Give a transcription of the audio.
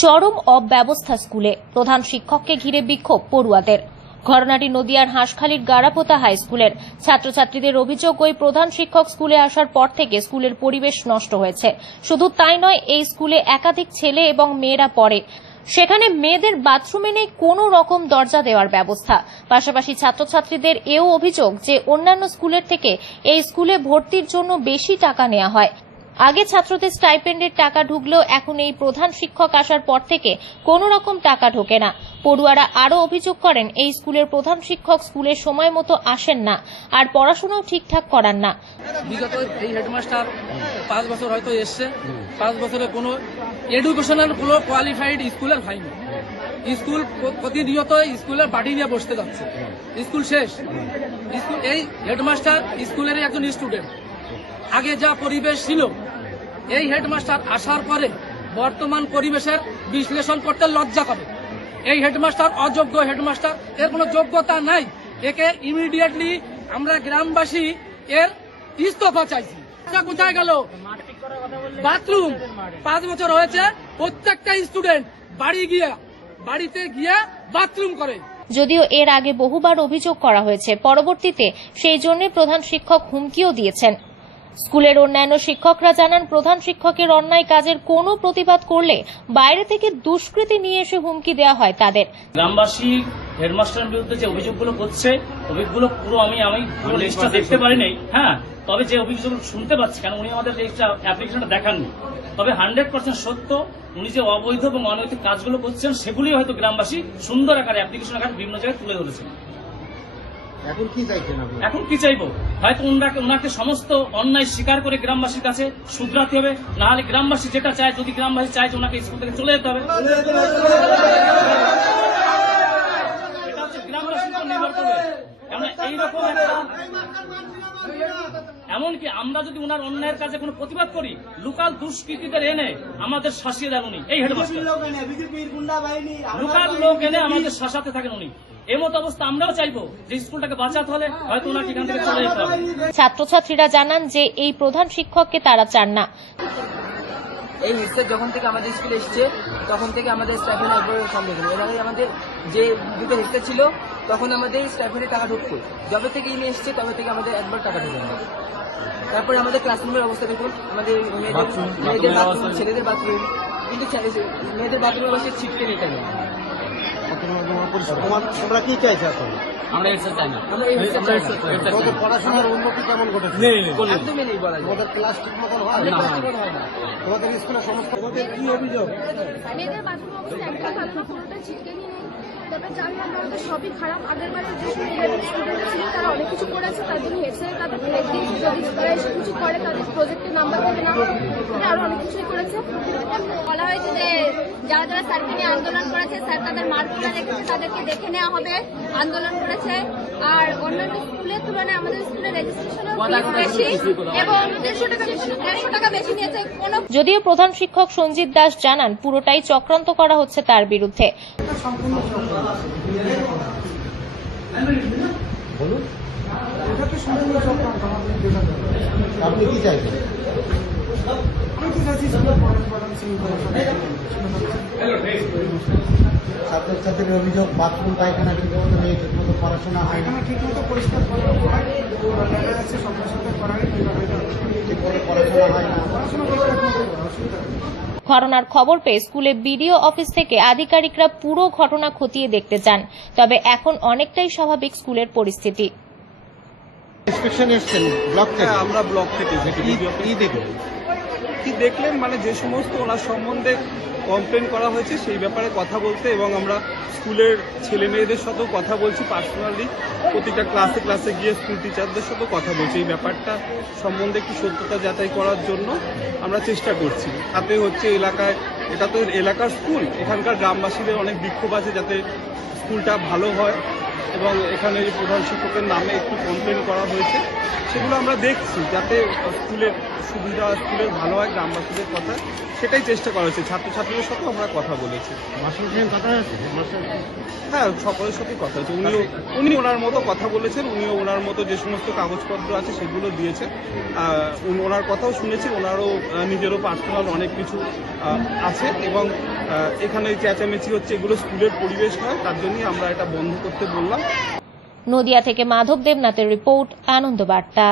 চরম অব্যবস্থা স্কুলে। প্রধান শিক্ষককে ঘিরে বিক্ষোভ পড়ুয়াদের। ঘটনাটি নদিয়ার হাঁসখালির গারাপোতা হাই স্কুলের। ছাত্রছাত্রীদের অভিযোগ, ওই প্রধান শিক্ষক স্কুলে আসার পর থেকে স্কুলের পরিবেশ নষ্ট হয়েছে। শুধু তাই নয়, এই স্কুলে একাধিক ছেলে এবং মেয়েরা পড়ে। সেখানে মেয়েদের বাথরুমে নেই কোনো রকম দরজা দেওয়ার ব্যবস্থা। পাশাপাশি ছাত্রছাত্রীদের এও অভিযোগ যে, অন্যান্য স্কুলের থেকে এই স্কুলে ভর্তির জন্য বেশি টাকা নেওয়া হয়। আগে ছাত্রদের স্টাইপেন্ডের টাকা ঢুকলেও এখন এই প্রধান শিক্ষক আসার পর থেকে কোনো রকম টাকা ঢোকে না। পড়ুয়ারা আরও অভিযোগ করেন, এই স্কুলের প্রধান শিক্ষক স্কুলে সময় মতো আসেন না আর পড়াশোনাও ঠিকঠাক করান না। বিগত এই হেডমাস্টার পাঁচ বছর হয়তো এসছে। পাঁচ বছরে কোনো এডুকেশনাল কোনো কোয়ালিফাইড স্কুলের হয়নি। স্কুল প্র- প্রতিনিয়ত স্কুলের বাড়ি নিয়ে বসতে যাচ্ছে। স্কুল শেষ। এই হেডমাস্টার স্কুলেরই একজন স্টুডেন্ট আগে যা পরিবেশ ছিল এই হেডমাস্টার আসার পরে বর্তমান পরিবেশের বিশ্লেষণ করতে লজ্জা করে। এই হেডমাস্টার অযোগ্য হেডমাস্টার, এর কোনো যোগ্যতা নাই। একে ইমিডিয়েটলি আমরা গ্রামবাসী এর ইস্তফা চাইছি। কোথায় গেল? বাথরুম। পাঁচ বছর হয়েছে, প্রত্যেকটা স্টুডেন্ট বাড়ি গিয়ে, বাড়িতে গিয়ে বাথরুম করে। যদিও এর আগে বহুবার অভিযোগ করা হয়েছে, পরবর্তীতে সেই জন্য প্রধান শিক্ষক হুমকিও দিয়েছেন। স্কুলের অন্যান্য শিক্ষকরা জানান, প্রধান শিক্ষকের অন্যায় কাজের কোনো প্রতিবাদ করলে বাইরে থেকে দুষ্কৃতী নিয়ে এসে হুমকি দেওয়া হয় তাদের। গ্রামবাসী, হেডমাস্টারের বিরুদ্ধে যে অভিযোগগুলো করছে, অভিযোগগুলো পুরো আমি আমি পুরো দেখতে পারিনি। হ্যাঁ তবে যে অভিযোগগুলো শুনতে পাচ্ছি কারণ উনি আমাদের অ্যাপ্লিকেশনটা দেখাননি। তবে হান্ড্রেড পার্সেন্ট সত্য, উনি যে অবৈধ এবং অনৈতিক কাজগুলো করছেন, সেগুলি হয়তো গ্রামবাসী সুন্দর আকারে অ্যাপ্লিকেশন আকারে বিভিন্ন জায়গায় তুলে ধরেছেন। এখন কি চাইছেন এখন কি চাইব? হয়তো ওনাকে ওনাকে সমস্ত অন্যায় স্বীকার করে গ্রামবাসীর কাছে শুধরাতে হবে। না হলে গ্রামবাসী যেটা চায় যদি গ্রামবাসী চায় যে ওনাকে স্কুল থেকে চলে যেতে হবে। এটা হচ্ছে গ্রামবাসীর উপর নির্ভর করবে। এইরকম একটা এমনকি আমরা যদি ওনার অন্যায়ের কাছে কোনো প্রতিবাদ করি লোকাল দুষ্কৃতীদের এনে আমাদের শাসিয়ে দেন উনি। এই হেডমাস্টার। লোকাল লোক এনে আমাদের শাসাতে থাকেন উনি। এমত অবস্থা আমরাও চাইব যে স্কুলটাকে বাঁচাতে হলে হয়তো ওনাকে এখান থেকে চলে যেতে হবে ছাত্রছাত্রীরা জানান যে এই প্রধান শিক্ষককে তারা চান না। এই হেডসেট যখন থেকে আমাদের স্কুলে এসছে তখন থেকে আমাদের এর আগে আমাদের যে দুটো হেডসেট ছিল তখন আমাদের স্টাইফেন্ডের টাকা ঢুকতো। যবে থেকে ইনি এসছে তবে থেকে আমাদের একবার টাকা ঢুকে না তারপরে আমাদের ক্লাসরুমের অবস্থা দেখুন। আমাদের মেয়েদের মেয়েদের বাথরুম ছেলেদের বাথরুম কিন্তু মেয়েদের বাথরুমের বসে ছিটকে নিতে নেই তোমার কি চাইছো এখন পড়াশোনার অনেক কিছু করেছে। তাদের এসে কিছু করে তাদের প্রজেক্টের না বলা যে যারা যারা স্যারকে আন্দোলন স্যার তাদের মার্ক রেখেছে তাদেরকে দেখে নেওয়া হবে আন্দোলন করেছে। আর অন্যান্য স্কুলের তুলনায় আমাদের স্কুলের রেজিস্ট্রেশনও বেশি এবং দেড়শো টাকা দেড়শো টাকা বেশি নিয়েছে কোনো যদিও প্রধান শিক্ষক সঞ্জিত দাস জানান পুরোটাই চক্রান্ত করা হচ্ছে তার বিরুদ্ধে। বলুন। আপনি কি চাইছেন? ছাত্রছাত্রীর অভিযোগ বাথরুম পায়খানা ঠিক মতো নেই ঠিক মতো পড়াশোনা হয় না। ঠিক মতো পরিষ্কার পড়াশোনা হয় না। ঘটনার খবর পেয়ে স্কুলে বিডিও অফিস থেকে আধিকারিকরা পুরো ঘটনা খতিয়ে দেখতে চান তবে এখন অনেকটাই স্বাভাবিক স্কুলের পরিস্থিতি। ইন্সপেকশন এসছেন ব্লক থেকে? হ্যাঁ আমরা ব্লক থেকে কি দেখলেন মানে যে সমস্ত ওনার সম্বন্ধে কমপ্লেন করা হয়েছে, সেই ব্যাপারে কথা বলতে এবং আমরা স্কুলের ছেলে মেয়েদের সাথেও কথা বলছি পার্সোনালি প্রতিটা ক্লাসে ক্লাসে গিয়ে স্কুল টিচারদের সাথেও কথা বলছি। এই ব্যাপারটা সম্বন্ধে একটু সত্যতা যাচাই করার জন্য আমরা চেষ্টা করছি। তাতে হচ্ছে এলাকায়, এটা তো এলাকার স্কুল এখানকার গ্রামবাসীদের অনেক বিক্ষোভ আছে যাতে স্কুলটা ভালো হয়। এবং এখানে প্রধান শিক্ষকের নামে একটু কমপ্লেন করা হয়েছে। সেগুলো আমরা দেখছি যাতে স্কুলের সুবিধা স্কুলের ভালো হয় গ্রামবাসীদের কথা সেটাই চেষ্টা করা হয়েছে। ছাত্রছাত্রীদের সাথেও আমরা কথা বলেছি। হ্যাঁ সকলের সাথেই কথা হয়েছে। উনিও উনি ওনার মতো কথা বলেছেন উনিও ওনার মতো যে সমস্ত কাগজপত্র আছে সেগুলো দিয়েছেন। ওনার কথাও শুনেছি ওনারও নিজেরও পার্সোনাল অনেক কিছু আছে এবং এখানে চেঁচামেচি হচ্ছে, এগুলো স্কুলের পরিবেশ নয়, তার জন্যই আমরা এটা বন্ধ করতে বললাম। নদিয়া থেকে মাধব দেবনাথের রিপোর্ট, আনন্দ বার্তা।